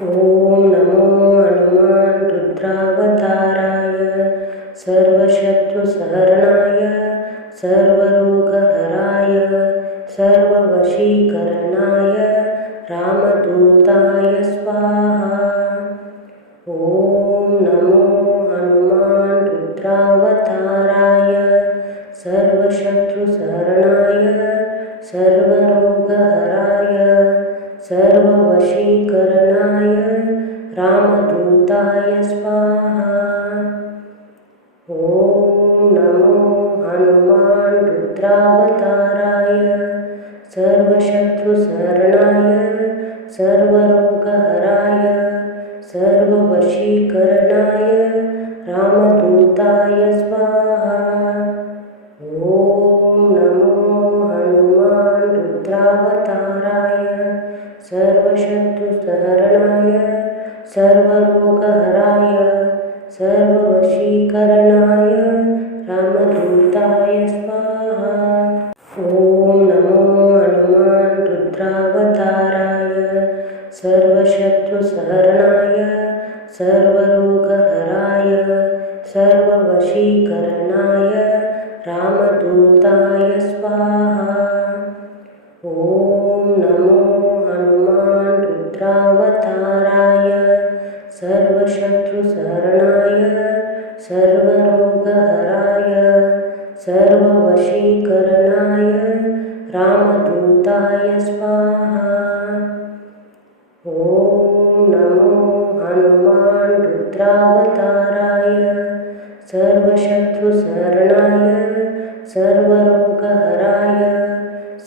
ॐ नमो हनुमान रुद्रावताराय सर्वशत्रुसहरणाय सर्वरोगहराय सर्ववशीकरणाय रामदूताय स्वाहा। ॐ नमो हनुमान रुद्रावताराय सर्वशत्रुसहरणाय सर्वरोगहराय सर्ववशीकरणाय रामदूताय स्वाहा। ॐ नमो हनुमान रुद्रावताराय सर्वशत्रुसहरणाय सर्वरोगहराय सर्ववशीकरणाय रामदूताय स्वाहा। ॐ नमो हनुमान रुद्रावताराय सर्वशत्रुसहरणाय सर्वरोगहराय सर्ववशीकरणाय रामदूताय स्वाहा। ॐ नमो हनुमान रुद्रावताराय सर्वशत्रुसहरणाय सर्वरोगहराय सर्ववशीकरणाय रामदूताय स्वाहा। ॐ नमो हनुमान रुद्रावताराय सर्वशत्रुसहरणाय सर्वरोगहराय सर्ववशीकरणाय रामदूताय स्वाहा। ॐ नमो हनुमान रुद्रावताराय सर्वशत्रुसहरणाय सर्वरोगहराय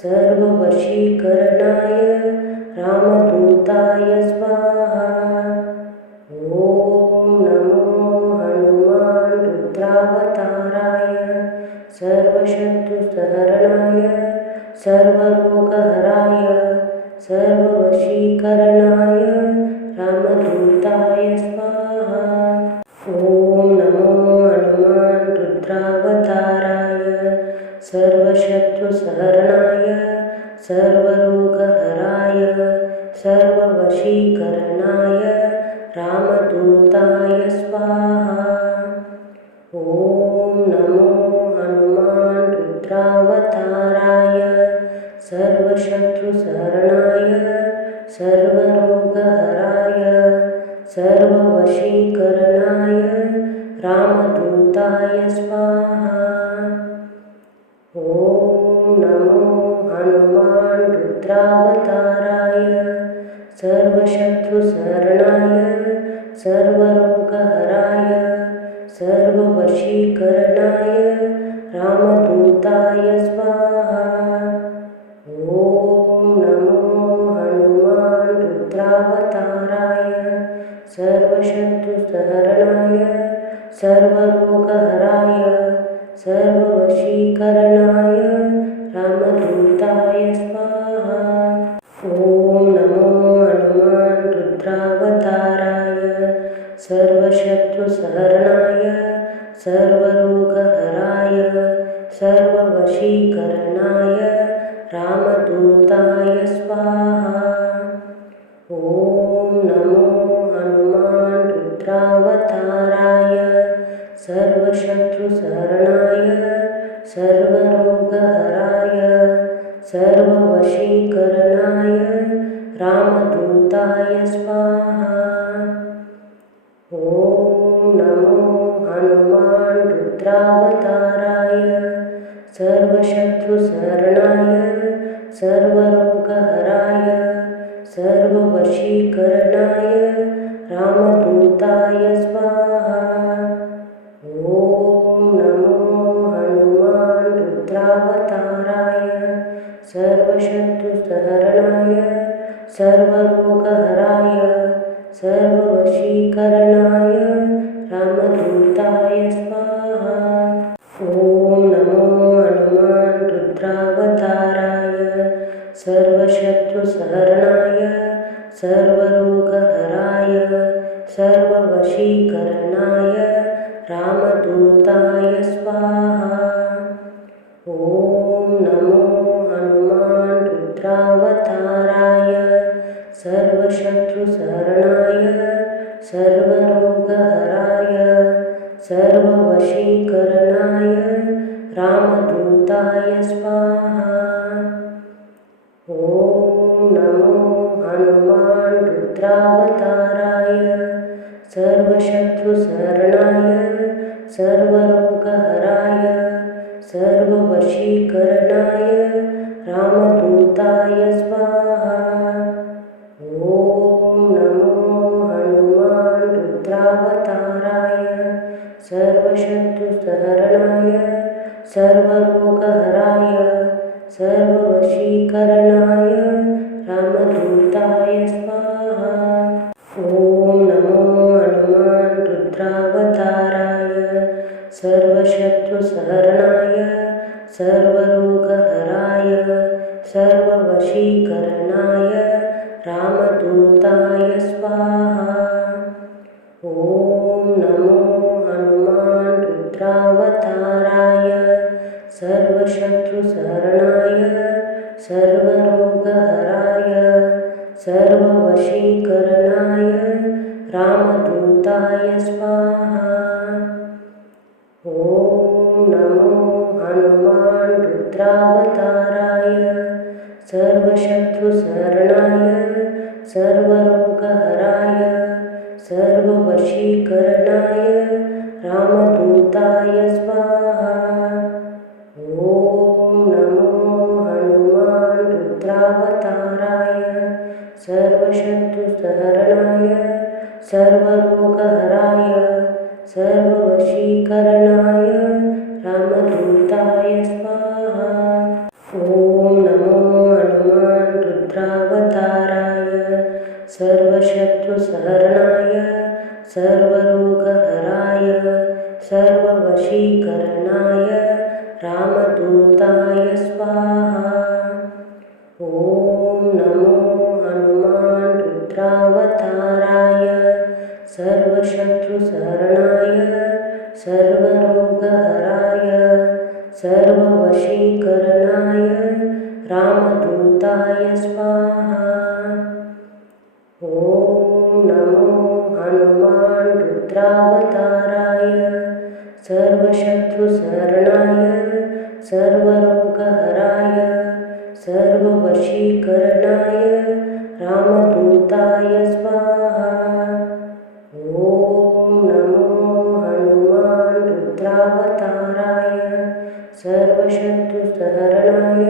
सर्ववशीकरणाय रामदूताय स्वाहा। ॐ नमो हनुमान रुद्रावताराय सर्वशत्रुसहरणाय सर्वरोगहराय सर्ववशीकरणाय रामदूताय स्वाहा। ॐ नमो हनुमान रुद्रावताराय सर्वशत्रुसहरणाय सर्वरोगहराय सर्ववशीकरणाय रामदूताय स्वाहा। ॐ नमो हनुमान रुद्रावताराय सर्वशत्रुसहरणाय सर्वरोगहराय सर्ववशीकरणाय रामदूताय स्वाहा। ॐ नमो हनुमान रुद्रावताराय सर्वशत्रुसहरणाय सर्वरोगहराय सर्ववशीकरणाय रामदूताय स्वाहा। ॐ नमो हनुमान रुद्रावताराय सर्वशत्रुसहरणाय सर्वरोगहराय सर्ववशीकरणाय रामदूताय स्वाहा। ॐ नमो हनुमान रुद्रावताराय सर्वशत्रुसहरणाय सर्वरोगहराय सर्ववशीकरणाय रामदूताय स्वाहा। ॐ नमो हनुमान रुद्रावताराय सर्वशत्रुसहरणाय सर्वरोगहराय सर्ववशीकरणाय रामदूताय स्वाहा। ॐ नमो हनुमान रुद्रावताराय सर्वशत्रुसहरणाय सर्वरोगहराय सर्ववशीकरणाय रामदूताय स्वाहा। ॐ नमो हनुमान रुद्रावताराय सर्वशत्रुसहरणाय सर्वरोगहराय सर्ववशीकरणाय रामदूताय स्वाहा। ॐ नमो हनुमान रुद्रावताराय सर्वशत्रुसहरणाय सर्वरोगहराय सर्ववशीकरणाय रामदूताय स्वाहा। ॐ नमो हनुमान रुद्रावताराय सर्वशत्रुसहरणाय सर्वरोगहराय सर्ववशीकरणाय रामदूताय स्वाहा। ॐ नमो हनुमान रुद्रावताराय सर्वशत्रुशरणाय सर्वरोगहराय सर्ववशीकरणाय रामदूताय स्वाहा। ॐ नमो हनुमान रुद्रावताराय सर्वशत्रुशरणाय सर्वरोगहराय सर्ववशीकरणाय रामदूताय स्वाहा। ॐ नमो हनुमान रुद्रावताराय सर्वशत्रुशरणाय सर्वरोगहराय सर्ववशीकरणाय रामदूताय स्वाहा। ॐ नमो हनुमान रुद्रावताराय सर्वशत्रुशरणाय सर्वरोगहराय सर्ववशीकरणाय रामदूताय स्वाहा। ॐ नमो हनुमान रुद्रावताराय सर्वशत्रुशरणाय सर्वरोगहराय सर्ववशीकरणाय रामदूताय स्वाहा। ॐ नमो हनुमान रुद्रावताराय सर्वशत्रुशरणाय सर्वरोगहराय सर्ववशीकरणाय रामदूताय स्वाहा। ॐ नमो हनुमान रुद्रावताराय सर्वशत्रुशरणाय सर्वरोगहराय सर्ववशीकरणाय रामदूताय स्वाहा। ॐ नमो हनुमान रुद्रावताराय सर्वशत्रुशरणाय सर्वरोगहराय सर्ववशीकरणाय रामदूताय स्वाहा। ॐ नमो हनुमान रुद्रावताराय सर्वशत्रुशरणाय सर्वरोगहराय सर्ववशीकरणाय रामदूताय स्वाहा। ॐ नमो हनुमान रुद्रावताराय सर्वशत्रुशरणाय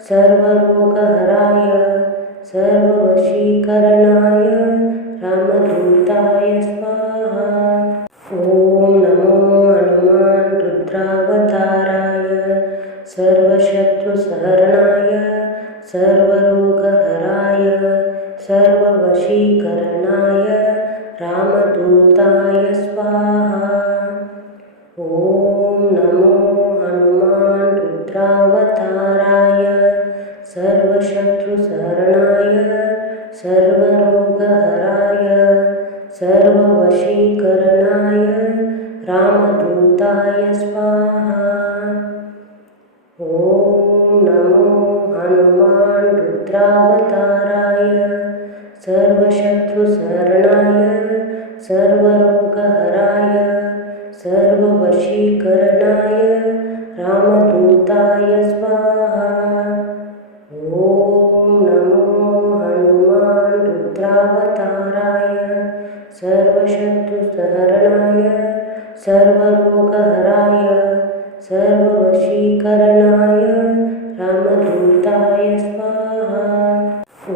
सर्वरोगहराय सर्ववशीकरणाय रामदूताय स्वाहा। ॐ नमो हनुमान रुद्रावताराय सर्वशत्रुशरणाय सर्वरोगहराय सर्ववशीकरणाय रामदूताय स्वाहा। ॐ नमो हनुमान रुद्रावताराय सर्वशत्रुशरणाय सर्वरोगहराय सर्ववशीकरणाय रामदूताय स्वाहा। ॐ नमो हनुमान रुद्रावताराय सर्वशत्रुशरणाय सर्वरोगहराय सर्ववशीकरणाय रामदूताय स्वाहा। ॐ नमो हनुमान रुद्रावताराय सर्वशत्रुशरणाय सर्वरोगहराय सर्ववशीकरणाय रामदूताय स्वाहा। ॐ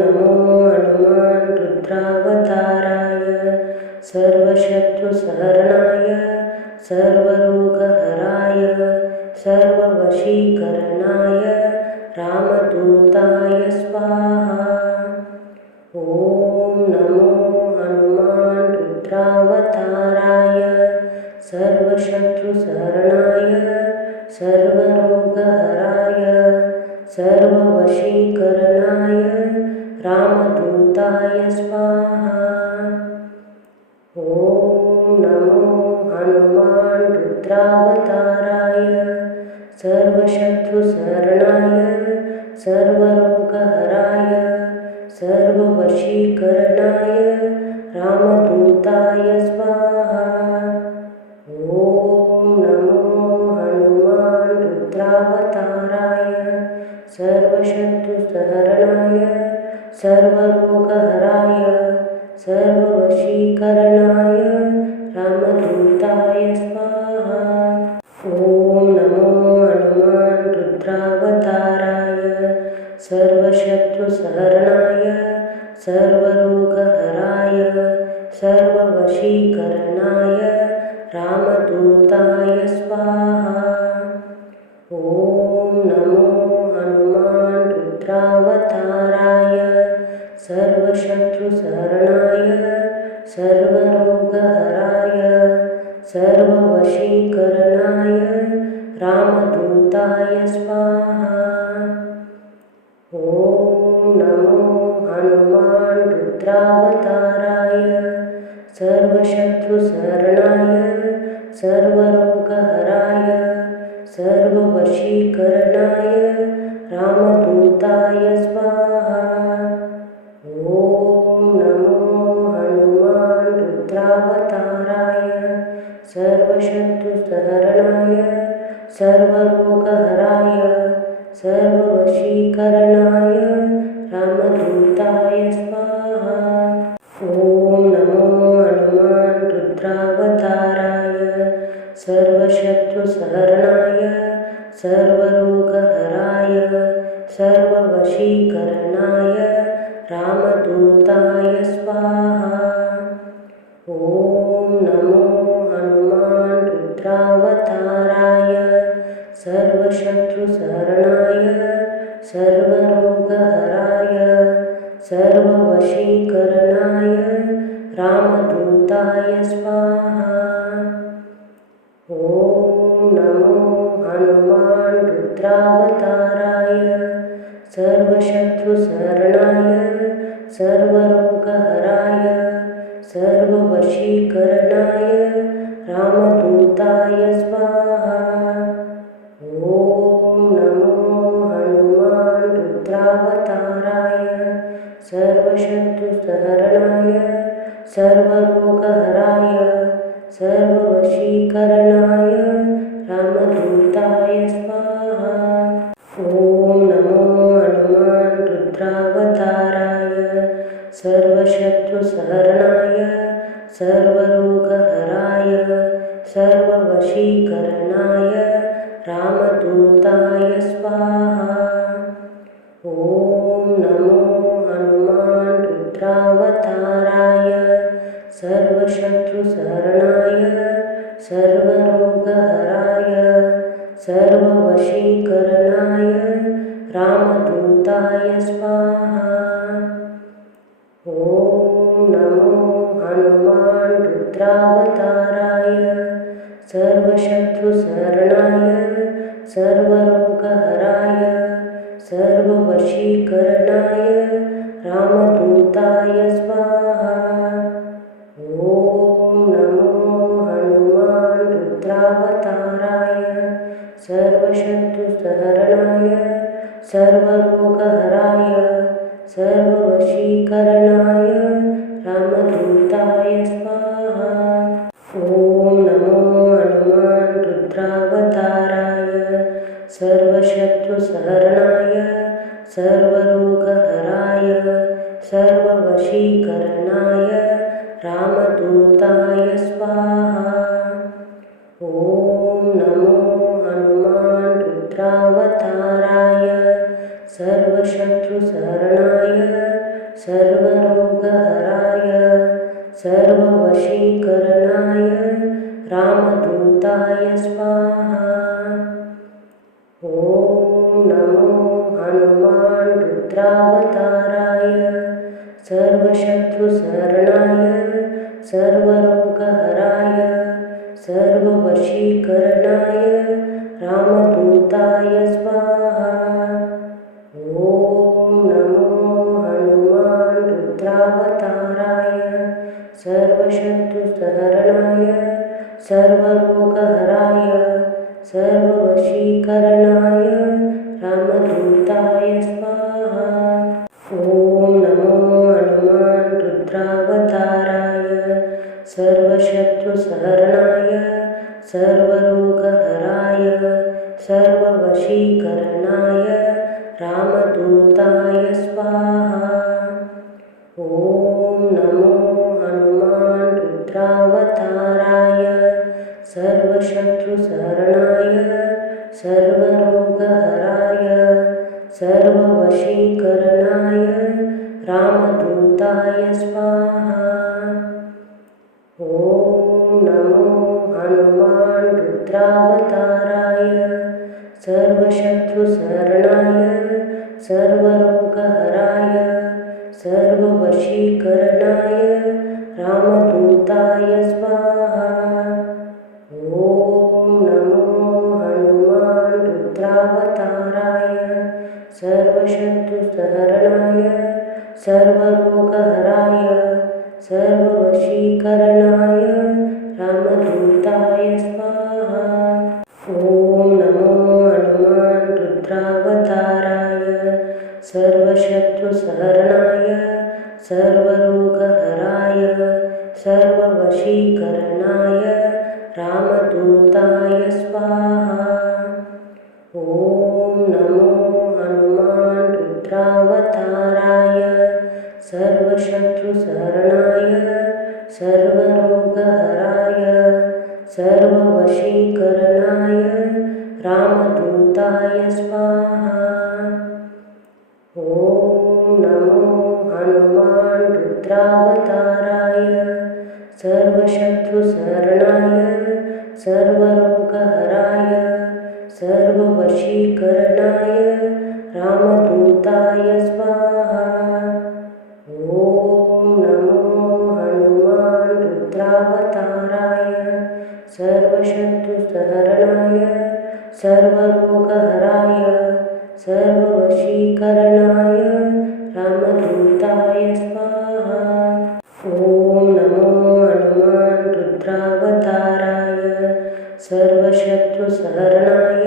नमो हनुमान रुद्रावताराय सर्वशत्रुशरणाय सर्वरोगहराय सर्ववशीकरणाय रामदूताय स्वाहा। ॐ नमो हनुमान रुद्रावताराय सर्वशत्रुशरणाय सर्वरोगहराय सर्ववशीकरणाय रामदूताय स्वाहा। ॐ नमो हनुमान रुद्रावताराय सर्वशत्रुशरणाय सर्वरोगहराय सर्ववशीकरणाय रामदूताय सर्ववशीकरणाय रामदूताय स्वाहा। ॐ नमो हनुमान् रुद्रावताराय सर्वशत्रुसहरणाय सर्वरोगहराय सर्ववशीकरणाय रामदूताय स्वाहा। ॐ नमो हनुमान् रुद्रावताराय सर्वशत्रुसहरणाय सर्वरोगहराय सर्ववशीकरणाय रामदूताय स्वाहा। ॐ नमो हनुमान् रुद्रावताराय सर्वशत्रुसहरणाय सर्वरोगहराय सर्ववशीकरणाय रामदूताय स्वाहा। ॐ नमो हनुमान् रुद्रावताराय सर्वशत्रुसहरणाय सर्वरोगहराय सर्ववशीकरणाय रामदूताय स्वाहा। ॐ नमो हनुमान् रुद्रावताराय सर्वशत्रुसहरणाय सर्वरोगहराय सर्ववशीकरणाय रामदूताय स्वाहा। ॐ नमो हनुमान् रुद्रावताराय सर्वशत्रुसहरणाय सर्वरोगहराय सर्ववशीकरणाय रामदूताय स्वाहा। ॐ नमो हनुमान् रुद्रावताराय सर्वशत्रुसहरणाय सर्वरोगहराय सर्ववशीकरणाय रामदूताय स्वाहा। ॐ नमो हनुमान् रुद्रावताराय सर्वशत्रुसहरणाय सर्वरोगहराय सर्ववशीकरणाय रामदूताय स्वाहा। ॐ नमो हनुमान् रुद्रावताराय सर्वशत्रुसहरणाय सर्वरोगहराय सर्ववशीकरणाय रामदूताय स्वाहा। ॐ नमो हनुमान् रुद्रावताराय सर्वशत्रुसहरणाय सर्वरोगहराय सर्ववशीकरणाय रामदूताय स्वाहा। ॐ नमो हनुमान् रुद्रावताराय सर्वशत्रुसहरणाय सर्वरोगहराय सर्ववशीकरणाय रामदूताय स्वाहा। ॐ नमो हनुमान् रुद्रावताराय सर्वशत्रुसहरणाय सर्वरोगहराय सर्ववशीकरणाय रामदूताय स्वाहा। ॐ नमो हनुमान् रुद्रावताराय सर्वशत्रुसहरणाय सर्वरोगहराय सर्ववशीकरणाय रामदूताय स्वाहा। ॐ नमो हनुमान् रुद्रावताराय सर्वशत्रुसहरणाय सर्वरोगहराय सर्ववशीकरणाय रामदूताय स्वाहा। ॐ नमो हनुमान् रुद्रावताराय सर्वशत्रुसहरणाय सर्वरोगहराय सर्ववशीकरणाय रामदूताय स्वाहा। ॐ नमो हनुमान् रुद्रावताराय सर्वशत्रुसहरणाय सर्वरोगहराय सर्ववशीकरणाय रामदूताय स्वाहा। ॐ नमो हनुमान् रुद्रावताराय सर्वशत्रुसहरणाय सर्वरोगहराय सर्ववशीकरणाय रामदूताय स्वाहा। ॐ नमो हनुमान रुद्रावताराय सर्वशत्रुसहरणाय सर्वरोगहराय सर्ववशीकरणाय रामदूताय स्वाहा। ॐ नमो हनुमान रुद्रावताराय सर्वशत्रुसहरणाय सर्वरोगहराय सर्ववशीकरणाय रामदूताय स्वाहा। ॐ नमो हनुमान रुद्रावताराय सर्वशत्रुसहरणाय सर्वरोगहराय सर्ववशीकरणाय रामदूताय स्वाहा। ॐ नमो हनुमान रुद्रावताराय सर्वशत्रुसहरणाय सर्वरोगहराय सर्ववशीकरणाय रामदूताय स्वाहा। ॐ नमो हनुमान रुद्रावताराय सर्वशत्रुसहरणाय सर्वरोगहराय सर्ववशीकरणाय रामदूताय स्वाहा। ॐ नमो हनुमान रुद्रावताराय सर्वशत्रुसहरणाय सर्वरोगहराय सर्ववशीकरणाय रामदूताय स्वाहा। ॐ नमो हनुमान रुद्रावताराय सर्वशत्रुसहरणाय सर्वरोगहराय सर्ववशीकरणाय रामदूताय स्वाहा। ॐ नमो हनुमान रुद्रावताराय सर्वशत्रुसहरणाय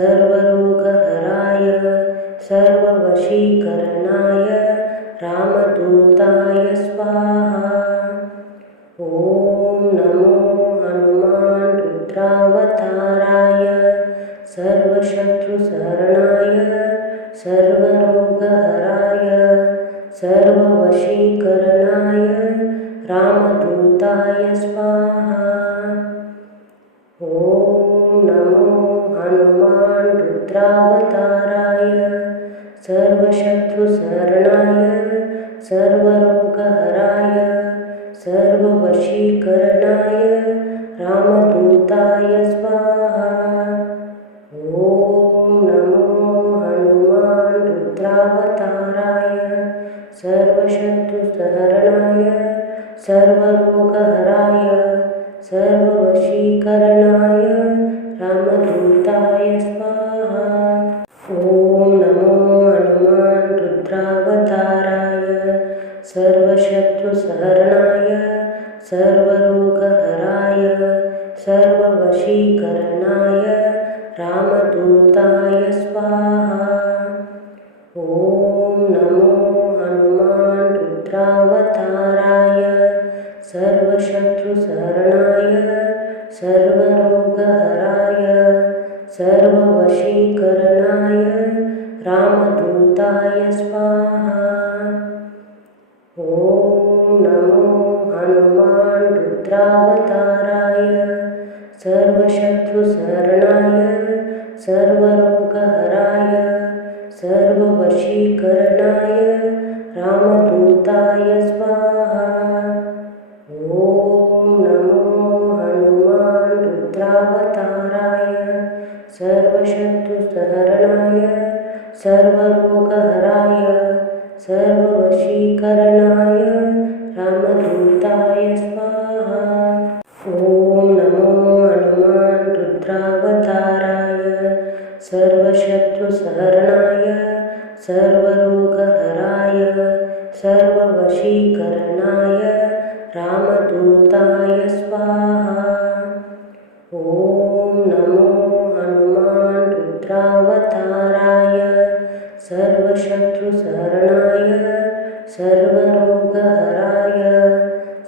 सर्वरोगहराय सर्ववशीकरणाय रामदूताय स्वाहा। ॐ नमो हनुमान रुद्रावताराय सर्वशत्रुसहरणाय सर्वरोगहराय सर्ववशीकरणाय रामदूताय स्वाहा। ॐ नमो हनुमान रुद्रावताराय सर्वशत्रुसहरणाय सर्वरोगहराय सर्ववशीकरणाय रामदूताय स्वाहा। ॐ नमो हनुमान रुद्रावताराय सर्वशत्रुसहरणाय सर्वरोगहराय सर्ववशीकरणाय रामदूताय स्वाहा। ॐ नमो हनुमान रुद्रावताराय सर्वशत्रुसहरणाय सर्वरोगहराय सर्ववशीकरणाय रामदूताय स्वाहा। ॐ नमो हनुमान रुद्रावताराय सर्वशत्रुसहरणाय सर्वरोगहराय सर्ववशीकरणाय रामदूताय स्वाहा। ॐ नमो हनुमान रुद्रावताराय सर्वशत्रुसहरणाय सर्वरोगहराय सर्ववशीकरणाय रामदूताय स्वाहा। ॐ नमो हनुमान रुद्रावताराय सर्वशत्रुसहरणाय सर्वरोगहराय सर्ववशीकरणाय रामदूताय स्वाहा। ॐ नमो हनुमान रुद्रावताराय सर्वशत्रुसहरणाय सर्वरोगहराय सर्ववशीकरणाय रामदूताय स्वाहा। ॐ नमो हनुमान रुद्रावताराय सर्वशत्रुसहरणाय सर्वरोगहराय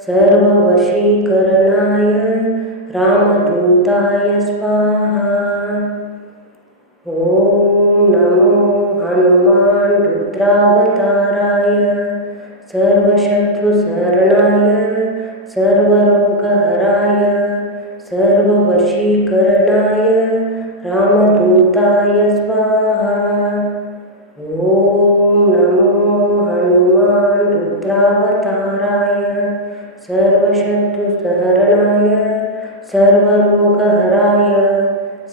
सर्ववशीकरणाय रामदूताय स्वाहा। ॐ नमो हनुमान रुद्रावताराय सर्वशत्रुसहरणाय सर्वरोगहराय सर्ववशीकरणाय रामदूताय स्वाहा। ॐ नमो हनुमान रुद्रावताराय सर्वशत्रुसहरणाय सर्वरोगहराय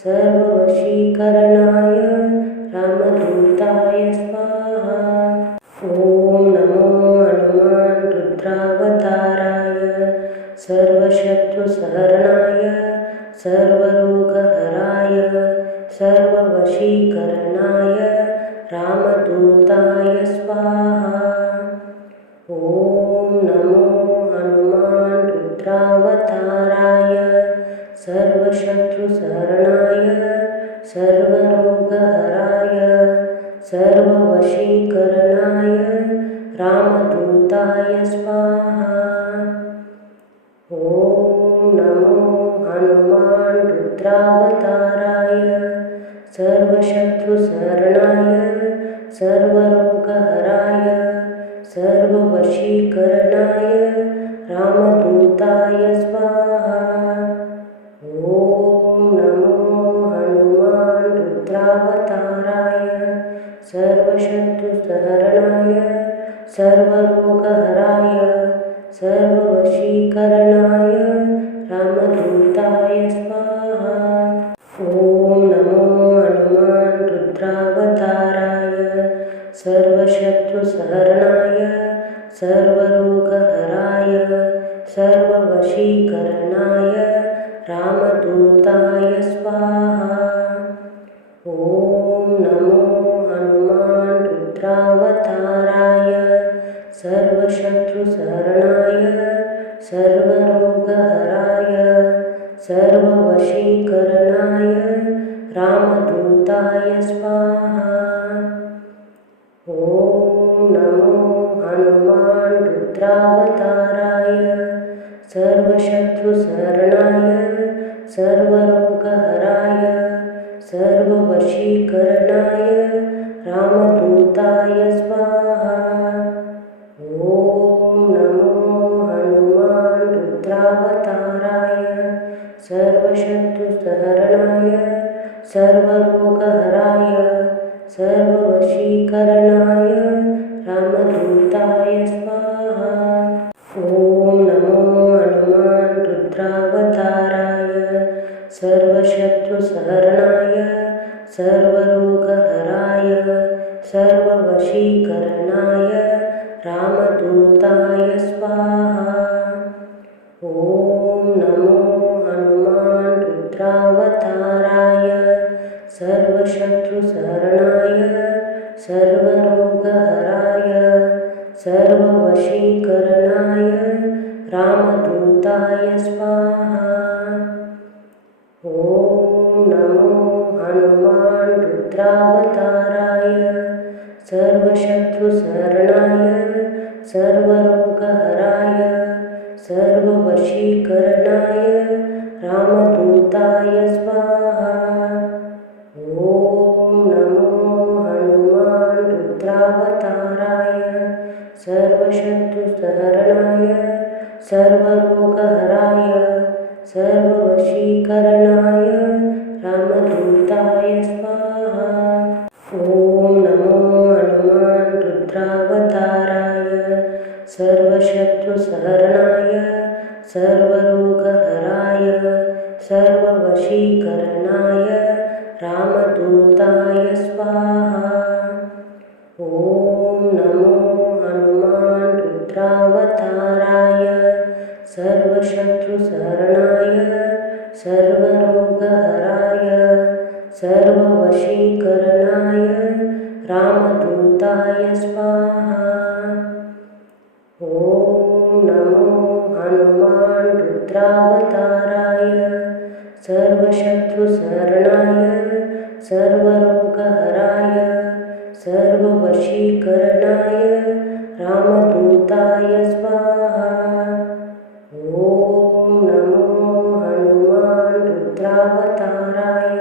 सर्ववशीकरणाय रामदूताय स्वाहा। ॐ नमो हनुमान रुद्रावताराय सर्वशत्रुसहरणाय सर्वरोगहराय सर्ववशीकरणाय रामदूताय स्वाहा। ॐ नमो हनुमान रुद्रावताराय सर्वशत्रुसहरणाय सर्वरोगहराय सर्ववशीकरणाय रामदूताय स्वाहा। ॐ नमो हनुमान रुद्रावताराय सर्वशत्रुसहरणाय सर्वरोगहराय सर्ववशीकरणाय रामदूताय स्वाहा। ॐ नमो हनुमान रुद्रावताराय सर्वशत्रुसहरणाय सर्वरोगहराय सर्ववशीकरणाय रामदूताय स्वाहा। ॐ नमो हनुमान रुद्रावताराय सर्वशत्रुसहरणाय सर्वरोगहराय सर्ववशीकरणाय रामदूताय स्वाहा। ॐ नमो हनुमान रुद्रावताराय सर्वशत्रुसहरणाय सर्वरोगहराय सर्ववशीकरणाय रामदूताय स्वाहा। ॐ नमो हनुमान रुद्रावताराय सर्वशत्रुसहरणाय सर्वरोगहराय सर्ववशीकरणाय रामदूताय स्वाहा। ॐ नमो हनुमान रुद्रावताराय सर्वशत्रुसहरणाय सर्वरोगहराय सर्ववशीकरणाय रामदूताय स्वाहा। ॐ नमो हनुमान रुद्रावताराय सर्वशत्रुसहरणाय सर्वरोगहराय सर्ववशीकरणाय रामदूताय स्वाहा। ॐ नमो हनुमान रुद्रावताराय सर्वशत्रुसहरणाय सर्वरोगहराय सर्ववशीकरणाय रामदूताय स्वाहा। ॐ नमो हनुमान रुद्रावताराय सर्वशत्रुसहरणाय सर्वरोगहराय सर्ववशीकरणाय रामदूताय स्वाहा। ॐ नमो हनुमान रुद्रावताराय सर्वशत्रुसहरणाय सर्वरोगहराय सर्ववशीकरणाय रामदूताय स्वाहा। ॐ नमो हनुमान रुद्रावताराय सर्वशत्रुसहरणाय सर्वरोगहराय सर्ववशीकरणाय रामदूताय स्वाहा। ॐ नमो हनुमान रुद्रावताराय सर्वशत्रुसहरणाय सर्वरोगहराय सर्ववशीकरणाय रामदूताय स्वाहा। ॐ नमो हनुमान रुद्रावताराय सर्वशत्रुसहरणाय सर्वरोगहराय सर्ववशीकरणाय रामदूताय स्वाहा। ॐ नमो हनुमान रुद्रावताराय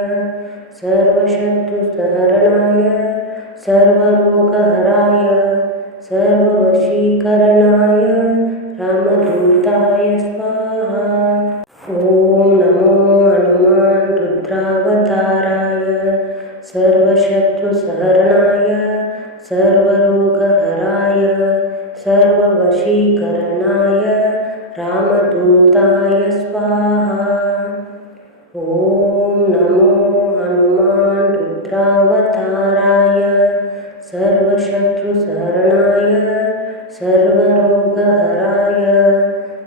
सर्वशत्रुसहरणाय सर्वरोगहराय सर्ववशीकरणाय रामदूताय स्वाहा। ॐ नमो हनुमान् रुद्रावताराय सर्वशत्रुसहरणाय सर्वरोगहराय सर्ववशीकरणाय रामदूताय स्वाहा। ॐ नमो हनुमान् रुद्रावताराय सर्वशत्रुसहरणाय सर्वरोगहराय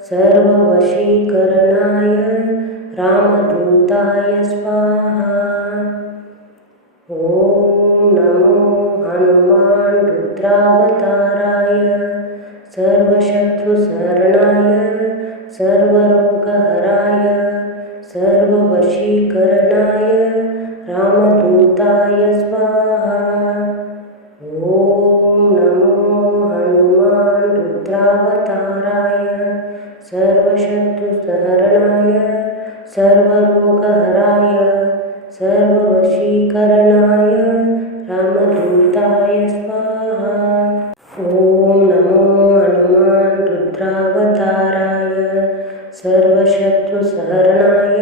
सर्ववशीकरणाय रामदूताय स्वाहा। ॐ नमो हनुमान् रुद्रावताराय सर्वशत्रुसहरणाय सर्वरोगहराय सर्ववशीकरणाय रामदूताय स्वाहा। ॐ नमो हनुमान् रुद्रावताराय सर्वशत्रुसहरणाय सर्वरोगहराय सर्ववशीकरणाय रामदूताय स्वाहा। ॐ नमो हनुमान् रुद्रावताराय सर्वशत्रुसहरणाय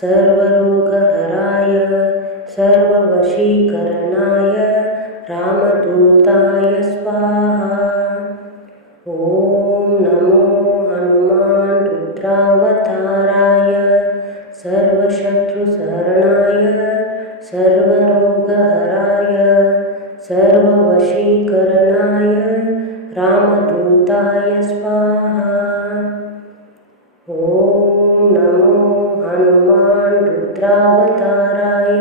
सर्वरोगहराय सर्ववशीकरणाय रामदूताय स्वाहा। ॐ नमो हनुमान् रुद्रावताराय सर्वशत्रुसहरणाय सर्वरोगहराय सर्ववशीकरणाय रामदूताय स्वाहा। ॐ नमो हनुमान् रुद्रावताराय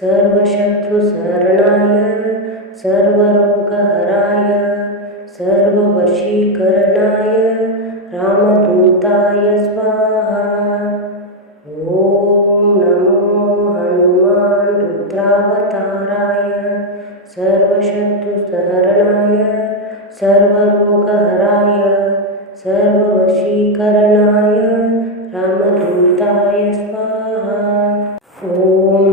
सर्वशत्रुसहरणाय सर्वरोगहराय सर्ववशीकरणाय रामदूताय स्वाहा। ॐ नमो हनुमान् रुद्रावताराय सर्वशत्रुसहरणाय सर्वरोगहराय सर्ववशीकरणाय रामदूताय स्वाहा। ॐ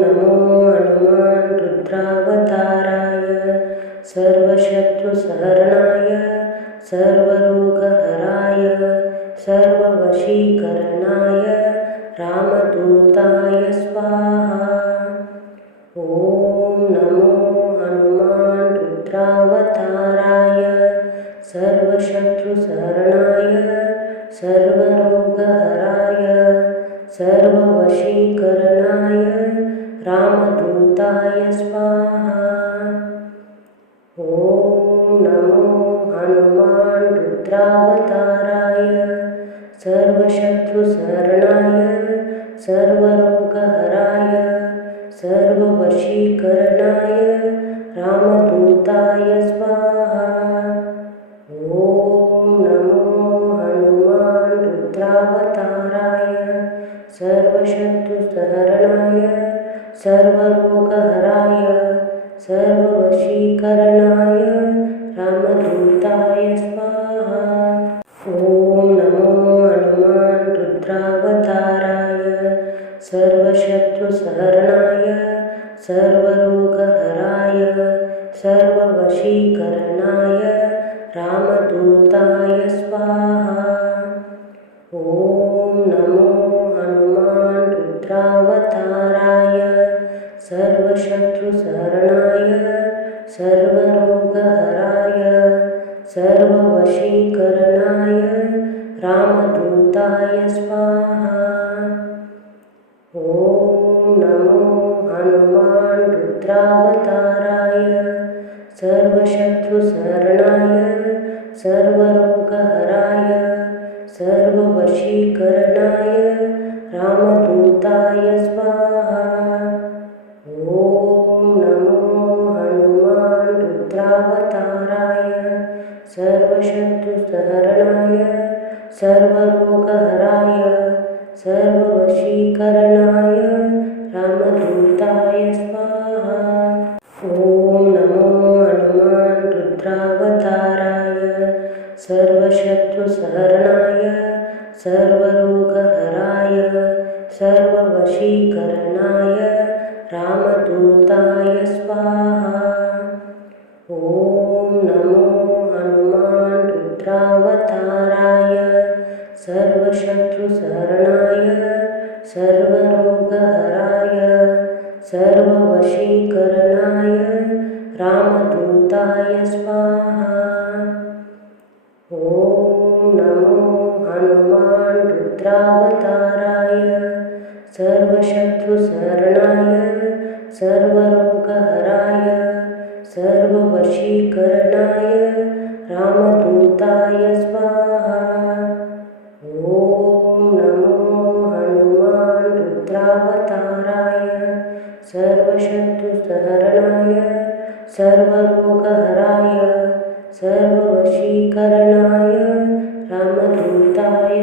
नमो हनुमान् रुद्रावताराय सर्वशत्रुसहरणाय सर्वरोगहराय सर्ववशीकरणाय रामदूताय स्वाहा। ॐ नमो हनुमान् रुद्रावताराय सर्वशत्रुसहरणाय सर्वरोगहराय सर्ववशीकरणाय रामदूताय स्वाहा। ॐ नमो हनुमान् रुद्रावताराय सर्वशत्रुसहरणाय सर्वरोगहराय सर्ववशीकरणाय रामदूताय स्वाहा। ॐ नमो हनुमान् रुद्रावताराय सर्वशत्रुसहरणाय सर्वरोगहराय सर्ववशीकरणाय रामदूताय स्वाहा। ॐ नमो हनुमान् रुद्रावताराय सर्वशत्रुसहरणाय सर्वरोगहराय सर्ववशीकरणाय रामदूताय स्वाहा। ॐ नमो हनुमान् रुद्रावताराय सर्वशत्रुसहरणाय सर्वरोगहराय सर्ववशीकरणाय रामदूताय स्वाहा। ॐ नमो हनुमान् रुद्रावताराय सर्वशत्रुसहरणाय सर्वरोगहराय सर्ववशीकरणाय रामदूताय स्वाहा। ॐ नमो हनुमान् रुद्रावताराय सर्वशत्रुसहरणाय सर्वरोगहराय सर्ववशीकरणाय रामदूताय स्वाहा। ॐ नमो हनुमान् रुद्रावताराय सर्वशत्रुसहरणाय सर्वरोगहराय सर्ववशीकरणाय रामदूताय स्वाहा। ॐ ॐ नमो हनुमान रुद्रावताराय सर्वशत्रुसरणाय सर्वरोगहराय सर्ववशीकरणाय रामदूताय स्वाहा। ॐ नमो हनुमान रुद्रावताराय सर्वशत्रुसरणाय सर्वरोगहराय सर्ववशीकरणाय रामदूताय स्वाहा। ॐ नमो हनुमान रुद्रावताराय सर्वशत्रुसहरणाय सर्वरोगहराय सर्ववशीकरणाय रामदूताय